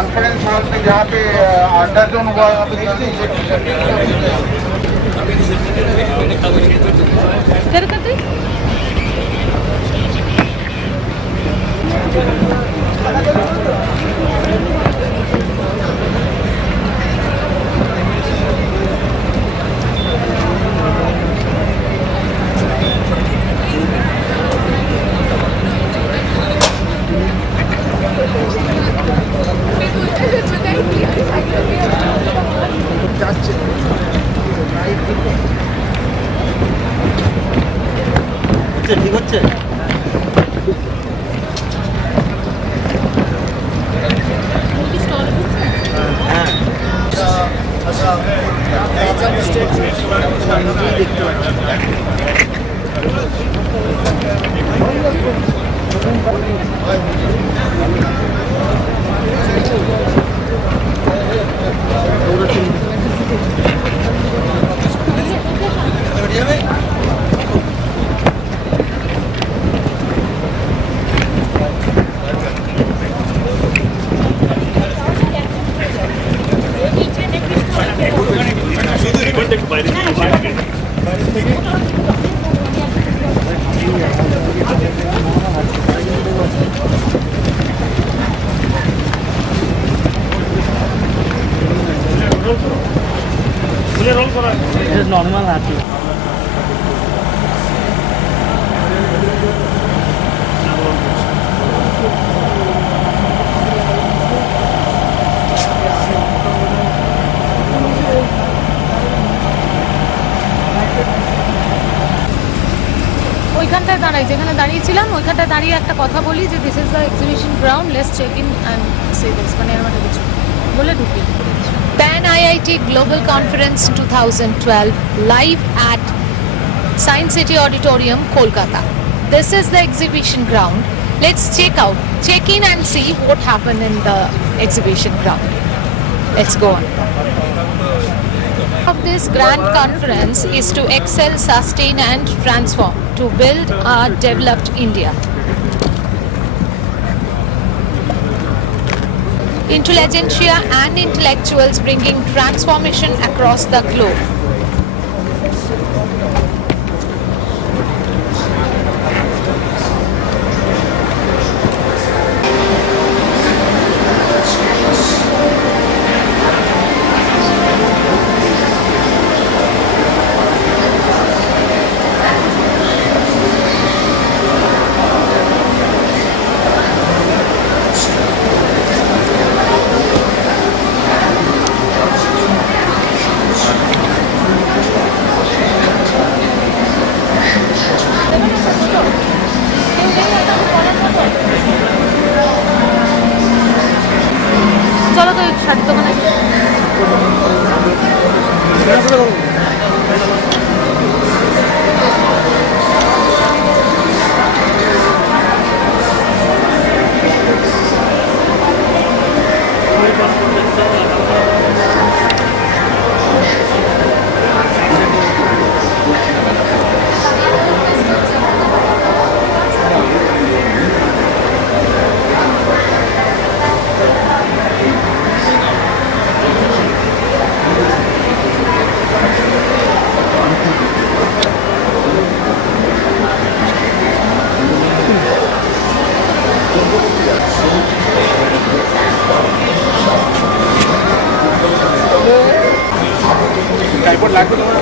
Conference hall में जहाँ पे अड्डा जोन हुआ अभी जल्दी से ঠিক হচ্ছে হ্যাঁ নর্মাল আছে ওইখানটায় দাঁড়াই যেখানে দাঁড়িয়েছিলাম ওইখানটায় দাঁড়িয়ে একটা কথা বলি যে this is the exhibition ground let's check in and say this মানে এর মধ্যে কিছু বলে ঢুকি PAN IIT Global Conference 2012 live at Science City Auditorium, Kolkata. This is the exhibition ground. Let's check in and see what happened in the exhibition ground. Let's go on. Of this grand conference is to excel, sustain and transform to build a developed India. Intelligentsia and intellectuals bringing transformation across the globe. চলো তো শাড়ির দোকানে tripod लागবে তোমার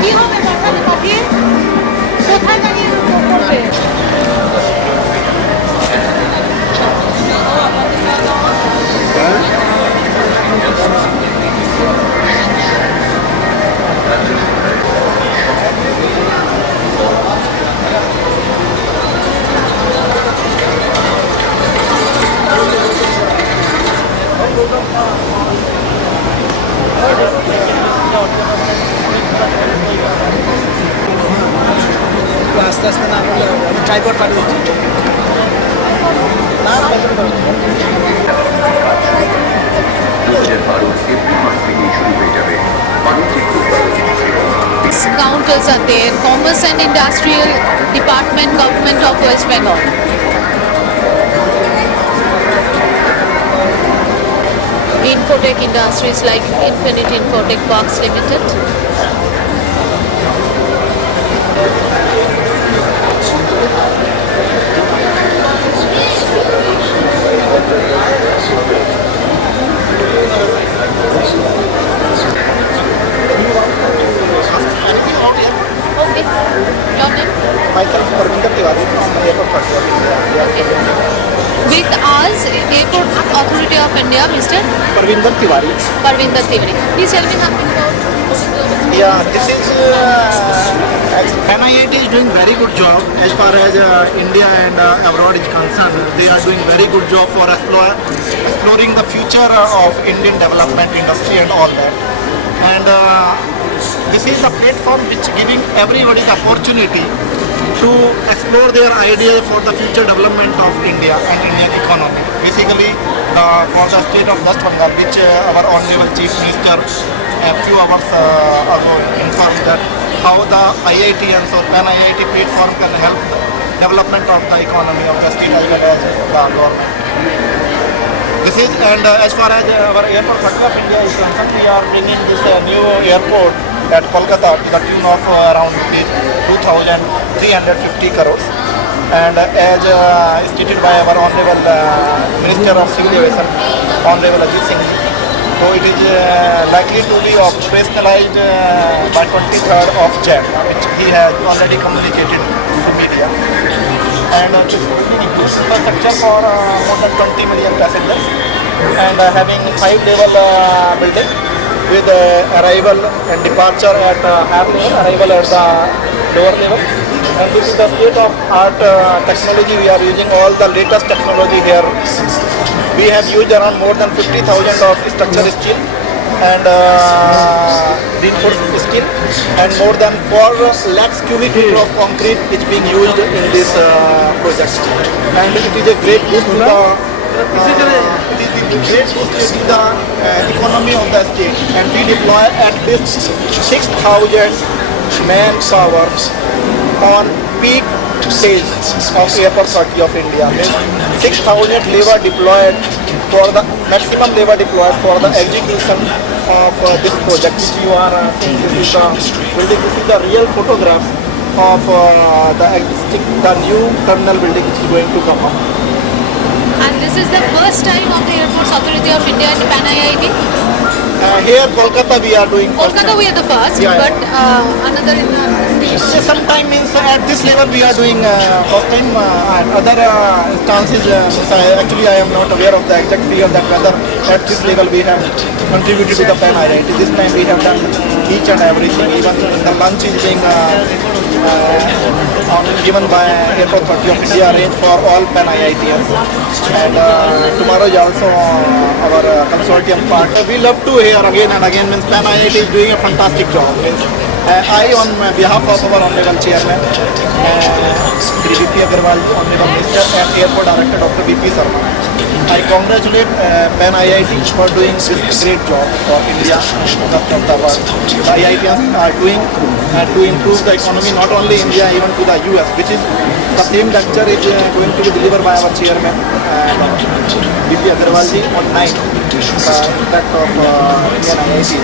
কি হবে পাঠাতে পাঠিয়ে কোথায় দাঁড়িয়ে করবে আস্তে আস্তে না করলে হবে। আমি ট্রাইপড পাঠিয়েছি না দুধের বারো এপ্রিল মাস থেকেই শুরু হয়ে যাবে বাণিজ্যিক Counters are there. Commerce and Industrial Department, Government of West Bengal. Infotech industries like Infinite Infotech Parks Limited. Okay. Your name? myself Parvinder Tiwari from Airport Authority of India. With us, Airport Authority of India, Mr. Parvinder Tiwari. Parvinder Tiwari. Please tell me something about Yeah, this is NIIT is doing very good job as far as India and abroad is concerned. They are doing very good job for exploring the future of Indian development industry and all that. And this is a platform which giving everybody the opportunity to explore their ideas for the future development of India and Indian economy. Basically, for the state of West Bengal, which our Honorable Chief Minister a few hours ago informed that how the IIT and so NIIT platform can help the development of the economy of the state as well as the government. This is, and as far as our Airport Authority of India is concerned, we are bringing this new airport at Kolkata to the tune of around 2,350 crores. And as stated by our Honorable Minister of Civil Aviation, Honorable Ajit Singh, so it is likely to be operationalized by 23rd of Jan, which he has already communicated to media. And this infrastructure for more than 20 million passengers and having 5-level building with arrival and departure at higher level, arrival at the lower level. And this is the state of art technology. We are using all the latest technology here. We have used around more than 50,000 of structure steel and reinforced steel, and more than 4 lakhs cubic meter of concrete is being used in this project. And it is a great boost to the economy of the state. And we deploy at least 6,000 manpower on peak days of Airport Authority of India. 6,000 labor deployed for the maximum labor deployed for the execution of this project which you are seeing. This is the building. This is the real photograph of the new terminal building which is going to come up. And this is the first time of the Airports Authority of India in Pan IIT? Here Kolkata we are doing first Kolkata time. we are the first, Yeah, yeah. but another in the state. Sometime means at this level we are doing first time, and other instances actually I am not aware of the exact figure that whether at this level we have contributed to the Pan IIT. This time we have done each and everything. Even the lunch is being given by Airport Authority of India arranged for all Pan IITians. And tomorrow is also our consortium part. We love to hear again and again means Pan IIT is doing a fantastic job. Means, I on behalf of our Honorable Chairman, Sri V.P. Agarwal, Honorable Minister and Airport Director Dr. V.P. Sarma, I congratulate Pan IIT for doing this great job for India and of the world. The IITians are doing to improve the economy not only India, even to the US, which is the same lecture is going to be delivered by our Chairman V.P. Agarwal ji on 9th, the impact of Indian IIT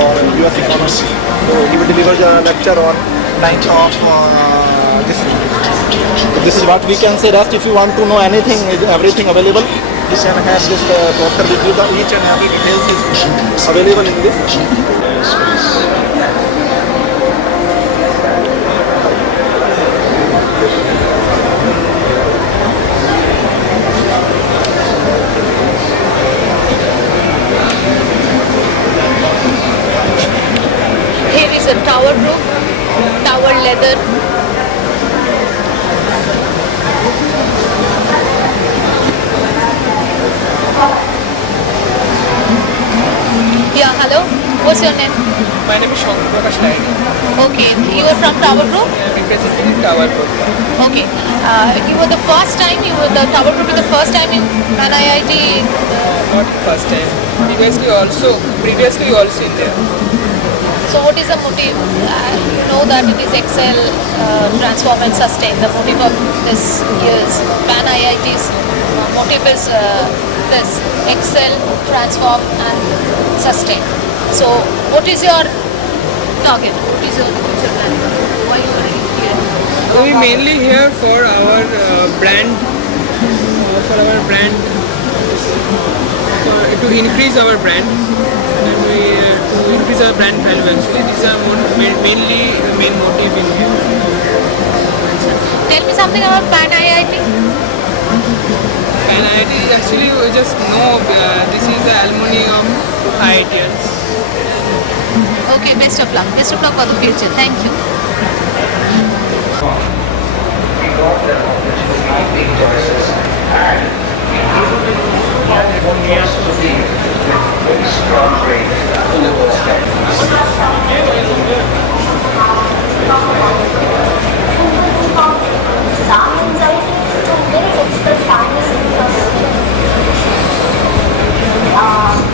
for US economy. So he will deliver the lecture on 9th of this month. So this is what we can say. Rest, if you want to know anything, is everything available. You can have this poster with you. Each and every details is available in this. Here is a tower roof, tower leather. Yeah, hello. What's your name? My name is Shankar Prakash Naik. Okay, you were from Tower Group? Representing Tower Group. Okay. You were the first time, the Tower Group is the first time in an IIT. Not first time. Previously also in there. So what is the motive? You know that it is Excel, Transform and Sustain. The motive of this year's PAN IIT's motive is this Excel, Transform and Sustain. So what is your target? What is your future plan? Why you are here? We mainly here for our brand, to increase our brand, and to increase our brand value. Actually, these are mainly the main motive in here. Tell me something about PAN IIT. And IIT actually we just know this is the alumni of IITians. Okay, best of luck. Best of luck for the future. Thank you.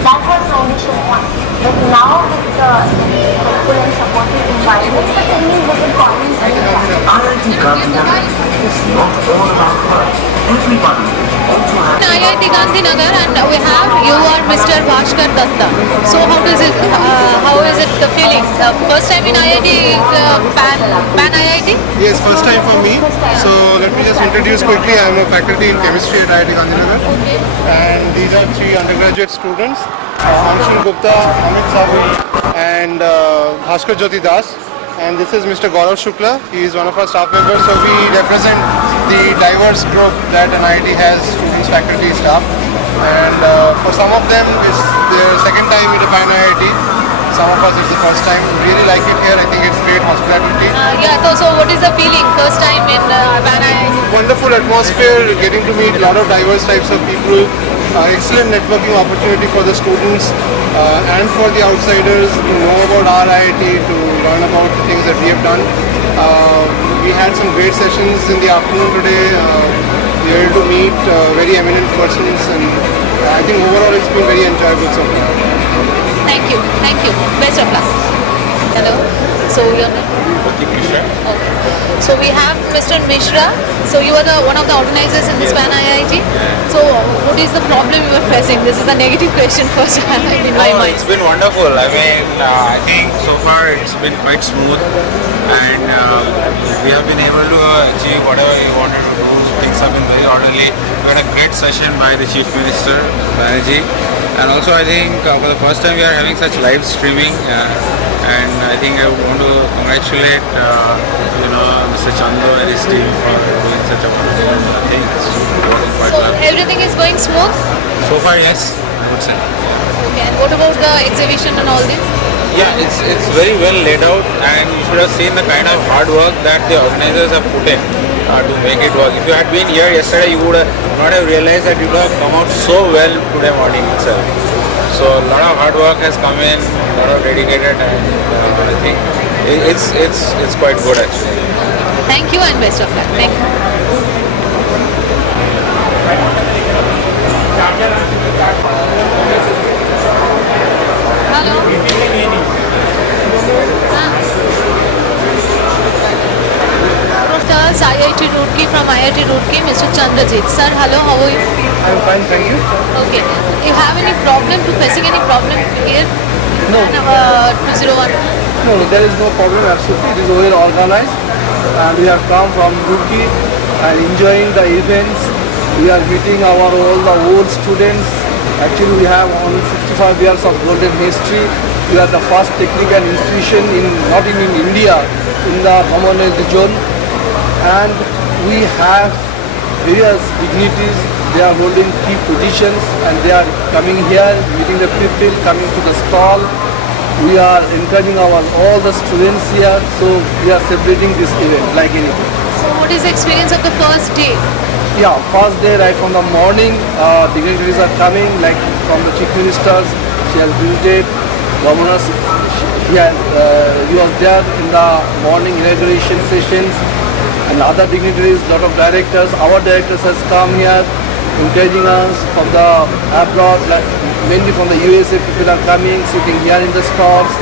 That was my initial point. But now with the helpful and supportive environment, the training wasn't calling very IIT Gandhinagar is not all about work. Everybody also has IIT Gandhinagar, and we have you are Mr. Bhaskar Datta. So how is it the feeling? First time in IIT, PAN IIT? Yes, first time for me. So let me just introduce quickly. I am a faculty in chemistry at IIT Gandhinagar. Okay. And these are 3 undergraduate students, Anshul Gupta, Amit Sahu and Bhaskar Jyoti Das. And this is Mr. Gaurav Shukla. He is one of our staff members. So we represent the diverse group that an IIT has, students, faculty, staff. And for some of them, it's their second time with a PAN IIT. Some of us, it's the first time. Really like it here. I think it's great hospitality. So what is the feeling? First time in PAN IIT? Wonderful atmosphere, getting to meet a lot of diverse types of people. Excellent networking opportunity for the students and for the outsiders to know about our IIT, to learn about the things that we have done. We had some great sessions in the afternoon today. We were able to meet very eminent persons, and I think overall it's been very enjoyable so far. Thank you. Best of luck. Hello. So your name? Pratik Mishra. Okay. So we have Mr. Mishra. So you are one of the organizers in this PAN IIT. So what is the problem you are facing? This is the negative question first in my mind. It's been wonderful. I mean, I think so far it's been quite smooth, and we have been able to achieve whatever we wanted to do. Things have been very orderly. We had a great session by the Chief Minister, Banerjee. And also I think for the first time we are having such live streaming, and I think I want to congratulate Mr. Chandu and his team for doing such a wonderful thing. It's working quite So well. everything is going smooth? So far, yes, I would say. Okay, and what about the exhibition and all this? Yeah, it's very well laid out, and you should have seen the kind of hard work that the organizers have put in to make it work. If you had been here yesterday, you would not have realized that it would have come out so well today morning itself. So a lot of hard work has come in, a lot of dedicated, and I think it's quite good actually. Thank you and best of luck. Thank you. Hello. IIT Roorkee from IIT Roorkee, Mr. Chandrajit. Sir, hello, how are you? I'm fine, thank you. Okay. You have any problem facing any problem here? No. 201. No, there is no problem, absolutely. It is well organized, and we have come from Roorkee and enjoying the events. We are meeting all the old students. Actually, we have only 65 years of golden history. We are the first technical institution not in India, in the Commonwealth region, and we have various dignities. They are holding key positions, and they are coming here, meeting the people, coming to the stall. We are encouraging all the students here, so we are celebrating this event like anything. So what is the experience of the first day? Yeah, first day right from the morning, dignitaries are coming, like from the Chief Ministers. She has visited, Governors, he he was there in the morning inauguration sessions, and other dignitaries, lot of directors. Our directors has come here, encouraging us from the abroad, like mainly from the USA. People are coming, sitting here in the stalls,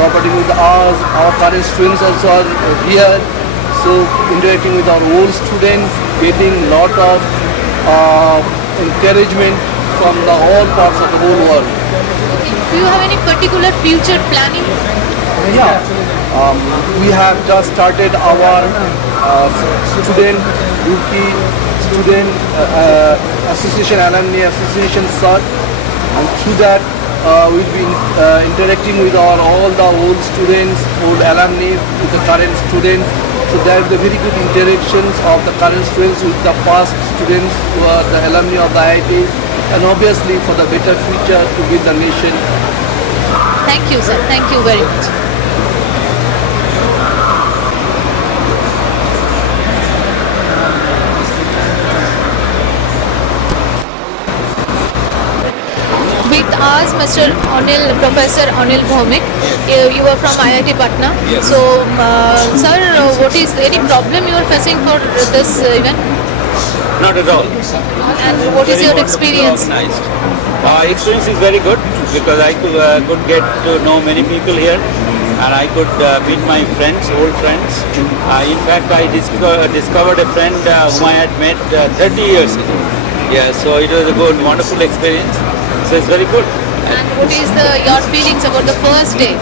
cooperating with us. Our current students also are here, so interacting with our old students, getting lot of encouragement from the all parts of the whole world. Do you have any particular future planning? Yeah, we have just started our student Rookie student association, alumni association SAT, and through that we'll be interacting with all the old students, old alumni, with the current students. So there is a very good interactions of the current students with the past students who are the alumni of the IITs, and obviously for the better future to build the nation. Thank you, sir. Thank you very much. With us, Mr. Professor Anil Bhaumik. You are from IIT Patna. Yes. So, sir, what is any problem you are facing for this event? Not at all. And what is Very your wonderfully experience? Organized. Experience is very good because I could get to know many people here, and I could meet my friends, old friends. In fact, I discovered a friend whom I had met 30 years ago. Yeah, so it was a good, wonderful experience. So it's very good. And what is your feelings about the first day?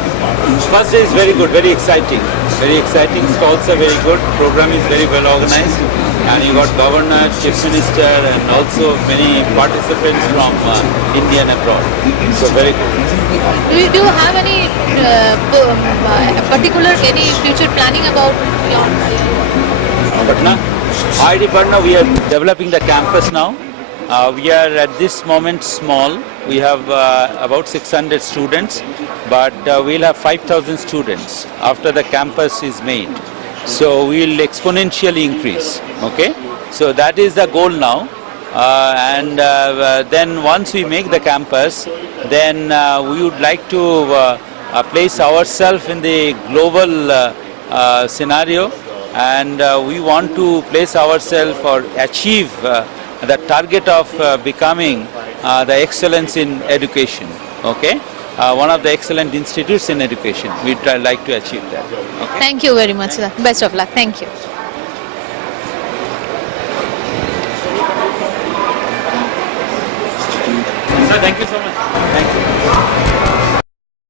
First day is very good, very exciting. Very exciting. Stalls are very good. Program is very well organized. And you got governor, chief minister, and also many participants from India and abroad. So very good. Do you have any particular any future planning about your Patna. IIT Patna, we are developing the campus now. We are at this moment small. We have about 600 students, but we'll have 5,000 students after the campus is made. So we'll exponentially increase. Okay, so that is the goal now. And then once we make the campus, then we would like to place ourselves in the global scenario, and we want to place ourselves or achieve the target of becoming the excellence in education. Okay, one of the excellent institutes in education. We'd like to achieve that. Okay? Thank you very much, sir. Best of luck. Thank you. Sir, thank you so much. Thank you.